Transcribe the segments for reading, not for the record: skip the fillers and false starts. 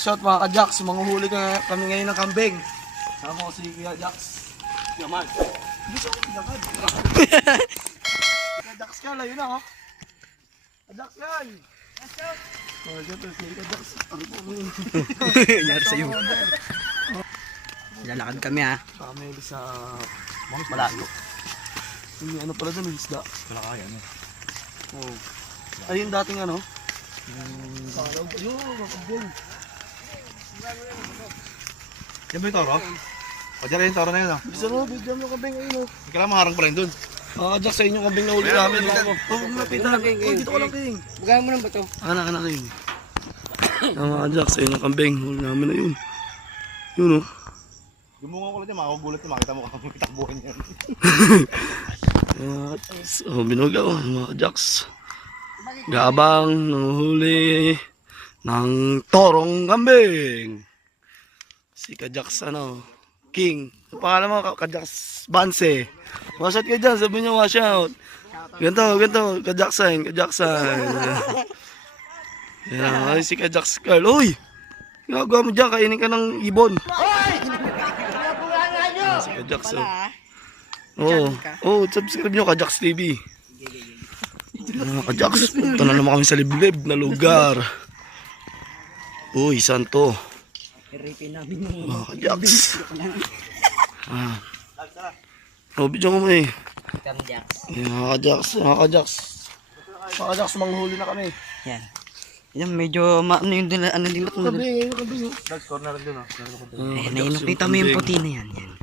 Shot mga ka-Jacks, manguhuli kami ngayon ng kambing. Sama ko si Kuya Jacks. Yaman. Gusto ko pinakad. Kuya Jacks ka, layo na oh. Jacks yan. Oh, dito si Kuya Jacks. Nangyari sa'yo. Lalakad kami ha. Kami sa malayo. May ano pala dun, isda. Wala kaya ano. Oh. Ayun dating ano? Salaw. Ayun, makabong. Yan ba yung toro? O dyan yung toro na yun ah. Bisa mo, bigyan mo kambing ayun oh. Hindi ka lang maharang pa rin dun. Jacks, sa inyong kambing na uli namin. Oh, mapitan. Oh, dito ko lang king. Bagayan mo ng bato. Anak king. Mga Jacks, sa inyong kambing. Uli namin na yun. Yun oh. Gumunga ko lang dyan, makagugulat na makita mo kami takbuhan yan. So, binugaw mga Jacks. Gabang nanguhuli ng torong kambing. Si Ka-Jacks ano, King. Ang pangalan mo, Ka-Jacks Banse. Washout ka dyan, sabi niya washout. Ganto, Ka-Jacksan. Yan, ay si Ka-Jacks Carl. Uy! Ginagawa mo dyan, kainin ka ng ibon. Si Ka-Jacks subscribe nyo Ka-Jacks TV. Ka-Jacks, punta na naman kami sa liblib na lugar. Uy, santo. Iripin namin yung Ka-Jacks. Video mo eh. Jacks. Ka-Jacks, manghuli na kami. Yan. Yan, medyo ano yung dila, ano din ba't mo dila? Dags, corner dun ah. Ayan, nakita mo yung puti na yan. Yan.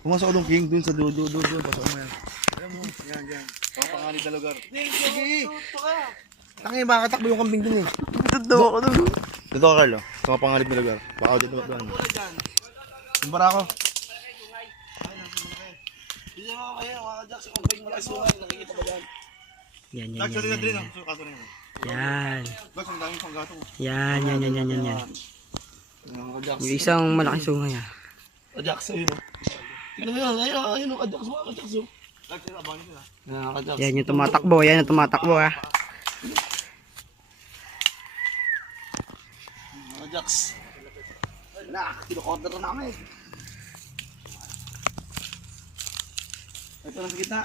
Pumasok ko dun king, dun sa dulo, pasok mo yan. Alam mo, yan. Papangalit na lugar. Sige. Tangi, makatakbo yung kambing dun eh. Totoo ako dun. Dito ka Carlo, sa papangalit na lugar. Baka dito doon. Kumpara ako. Hindi mo kayo, mga Ka-Jacks, yung kambing malaki sungay. Nakikita ba dyan? Yan. Dags, sorry na din ah. Kaso na yun. Yan. Dags, ang daming panggatong. Yan. Mga Ka-Jacks. Yung isang malaking sungay ah. Ka-Jacks, ayun o. Tignan mo yan, ayun o, Ka-Jacks, mga Ka-Jacks o. Dags, abangan nyo na. Mga Ka-Jacks. Yan yung tumatakbo, ah. Mga Ka-Jacks. Kino-order na kami. Ito lang sa gitna.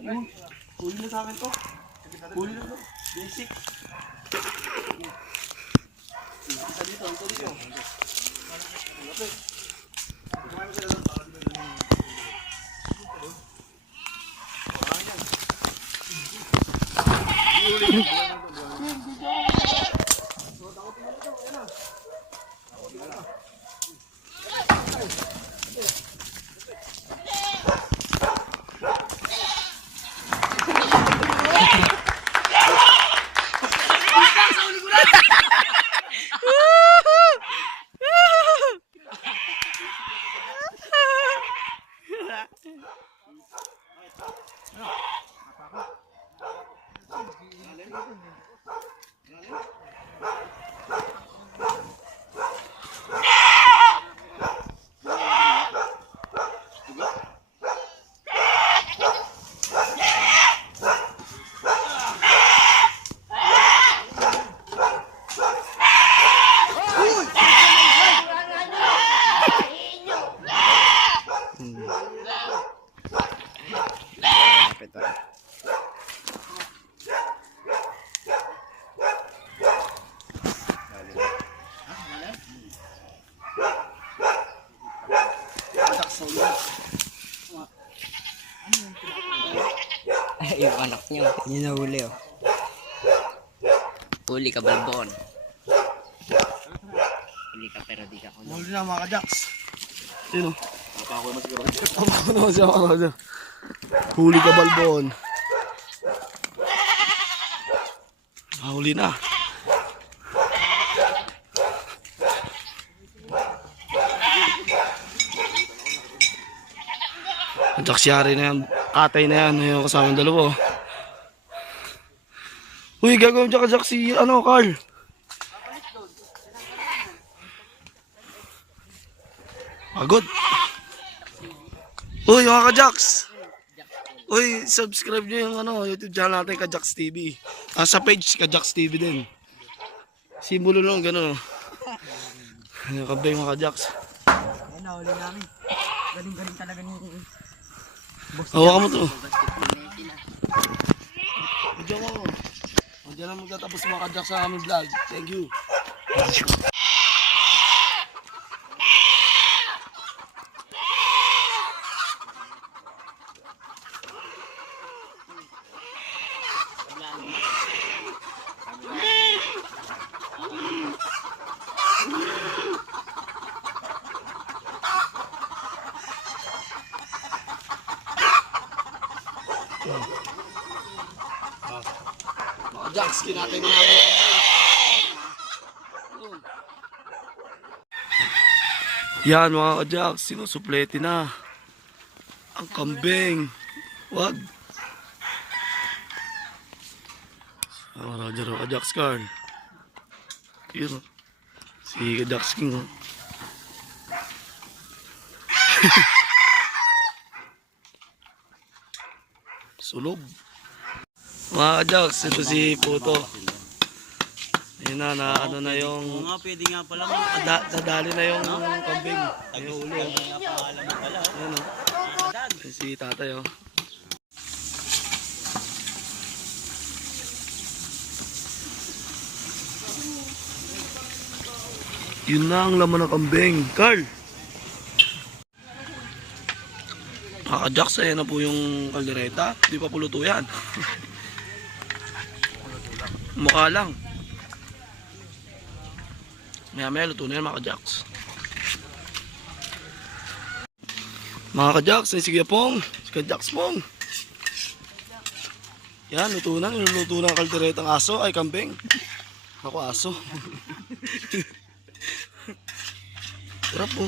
Ayun, huli mo sa akin to. Huli na to. Basic. Isa dito. Malapit. Yung anak niyo. Yun na huli oh. Huli ka balbon. Huli ka pero di ka kuno. Huli na mga Ka-Jacks. Ayun o. Napako naman siguro. Napako naman siya mga Ka-Jacks. Huli ka balbon. Huli na. Ka-Jacks yari na yan. Katay na yan. Yung kasamang dalawa. Uy, gagawin dyan Ka-Jacks si Carl. Pagod. Uy, mga Ka-Jacks. Uy, subscribe nyo yung YouTube channel natin, Ka-Jacks TV. Sa page, Ka-Jacks TV din. Simbolo nun, gano'n. Yung kambing mga Jacks. Ayun, nahuli namin. Galing-galing talaga ni Hawakan mo to. Diyan mo. Diyan na magtatapos mga Jacks sa aming vlog. Thank you. Mga Jacks, kinatay mo namin yung kambing. Yan mga ka-Jacks, sinusuplete na ang kambing. Wag. Roger o ka-Jacks Carl. Yun o. Si ka-Jacks King o. Sulog. Mga ka-Jacks, ito si Puto. Ayun na ano na yung... nga, pwede nga pala. Dadali na yung kambing. Yung ulo. Nga pangalan mo pala. Ayun o. Si tatay o. Yun na ang laman ng kambing. Carl! Nakaka-Jacks, ayan na po yung kaldereta. Hindi pa puluto yan. Mukha lang. Maya-maya luto na yan mga ka-Jacks. Mga ka-Jacks, ay sige pong. Si ka-Jacks pong. Yan, luto na. Niluluto na ang kalderetang aso. Ay, kambing. Ako, aso. Sarap po.